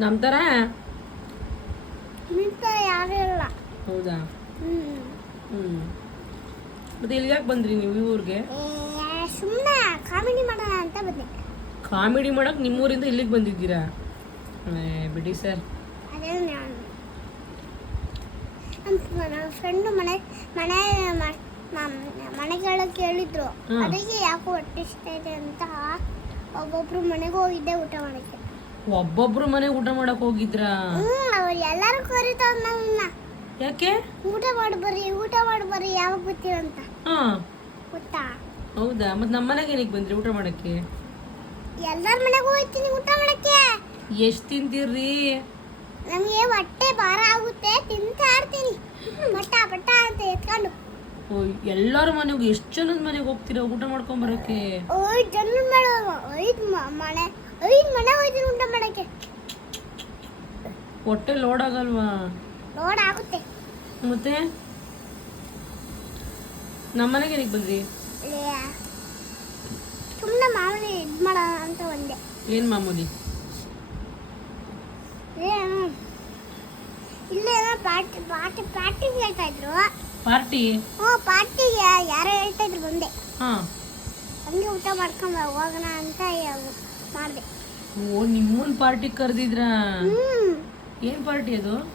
ನಮ್ಮ ಥರ ಇಲ್ಲ ಹೌದಾ? ಹ್ಞೂ ಮತ್ತೆ ಇಲ್ಲಿಗೆ ಯಾಕೆ ಬಂದ್ರಿ ನೀವು ಈ ಊರಿಗೆ? ಸುಮ್ಮನೆ ಕಾಮಿಡಿ ಮಾಡೋಣ ಅಂತ ಬಂದೆ. ಕಾಮಿಡಿ ಮಾಡಕ್ಕೆ ನಿಮ್ಮೂರಿಂದ ಇಲ್ಲಿಗೆ ಬಂದಿದ್ದೀರಾ? ಬಿಡಿ ಸರ್. ನಮ್ಮ ಫ್ರೆಂಡು ಮನೆ ಮನೆ ಮನೆಗಳ ಕೇಳಿದ್ರು. ಅದಕ್ಕೆ ಯಾಕೋ ಹೊಟ್ಟೆ ಇಷ್ಟ ಇದೆ ಅಂತ ಒಬ್ಬೊಬ್ರು ಮನೆಗೆ ಹೋಗಿದ್ದೆ ಊಟ ಮಾಡಕ್ಕೆ. ಒಬ್ಬೊಬ್ರು ಮನೆಗೆ ಊಟ ಮಾಡಕ್ ಹೋಗಿದ್ರಾ? ಎಲ್ಲಾರು ಅವ್ರು ಎಲ್ಲರೂ ಕರೀತಾವ್ ನಮ್ಮನ್ನ ಯಾಕೆ? ಊಟ ಮಾಡಿ ಬರ್ರಿ ಊಟ ಮಾಡಿ ಬರ್ರಿ ಯಾವಾಗ ಬರ್ತೀರಂತ ಅಂತ. ಗೊತ್ತಾ? ಹೌದಾ? ಮತ್ತೆ ನಮ್ಮ ಮನೆಗೆ ಏನಕ್ಕೆ ಬಂದ್ರಿ ಊಟ ಮಾಡಕ್ಕೆ? ಎಲ್ಲರ ಮನೆಗೆ ಹೋಗ್ತೀನಿ ಊಟ ಮಾಡಕ್ಕೆ. ಎಷ್ಟು ತಿಂತೀರ್ರಿ? ನಮಗೆ ಹೊಟ್ಟೆ ಭಾರ ಆಗುತ್ತೆ ತಿಂತಾ ಇರ್ತೀನಿ. ಬಟ್ಟ ಬಟ್ಟ ಅಂತ ಎತ್ಕೊಂಡು. ಎಲ್ಲರ ಮನೆಗೆ ಎಷ್ಟು ಜನದ ಮನೆಗೆ ಹೋಗ್ತೀರಾ? ಊಟ ಮಾಡ್ಕೊಂಡ್ ಬರಕ್ಕೆ? ಐದು ಜನ ಐದು ಮನೆ ಐದು ಮನೆ ಹೋಯ್ತೀನಿ ಊಟ ಮಾಡಕ್ಕೆ. ಹೊಟ್ಟೆ ಲೋಡ್ ಆಗಲ್ವಾ? ಲೋಡ್ ಆಗುತ್ತೆ. ಮತ್ತೆ? ನಮ್ಮ ಮನೆಗೆ ಏನಕ್ಕೆ ಬಂದ್ರಿ? ಸುಮ್ಮನೆ ಮಾಮೂಲಿ ಇದು ಮಾಡೋಣ ಅಂತ ಬಂದೆ. ಏನ್ ಮಾಮೂಲಿ? ಇಲ್ಲ ಇಲ್ಲೇ ಏನೋ ಪಾರ್ಟಿ ಪಾರ್ಟಿ ಪಾರ್ಟಿಗೆ ಹೇಳ್ತಾ ಇದ್ರು. ಪಾರ್ಟಿ? ಹ್ಞೂ ಪಾರ್ಟಿ ಯಾರು ಹೇಳ್ತಾ ಇದ್ರು ಬಂದೆ. ಹಾ. ಹಂಗೆ ಊಟ ಮಾಡ್ಕೊಂಡು ಹೋಗೋಣ ಅಂತ ಮಾಡಿದೆ. ಓ ನಿಮ್ಮೂನ್ ಪಾರ್ಟಿ ಕರೆದಿದ್ರಾ? ಹ್ಮ್. ಏನು ಪಾರ್ಟಿ ಅದು?